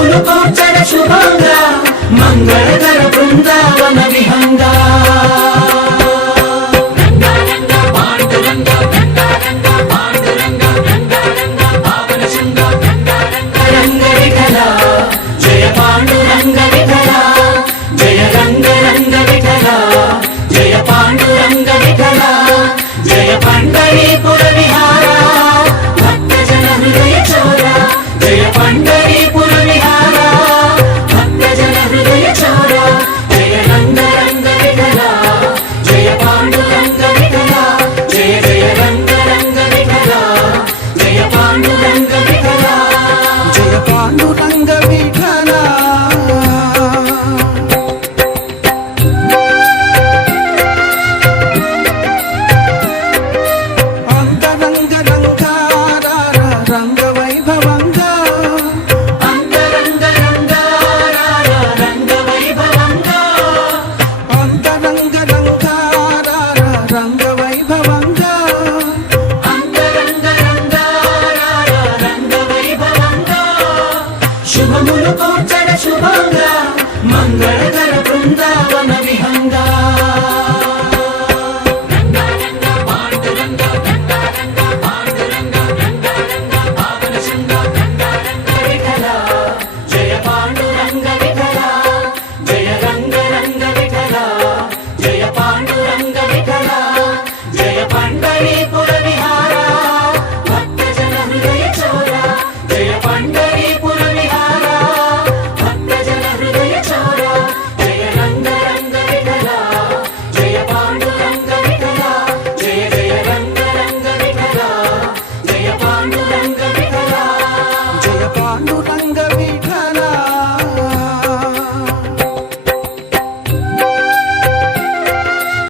పూలు పోచడ శుభంగా మంగళకర బృందావన విహంగా. జయ పాండురంగ విఠల జయ పండరీపుర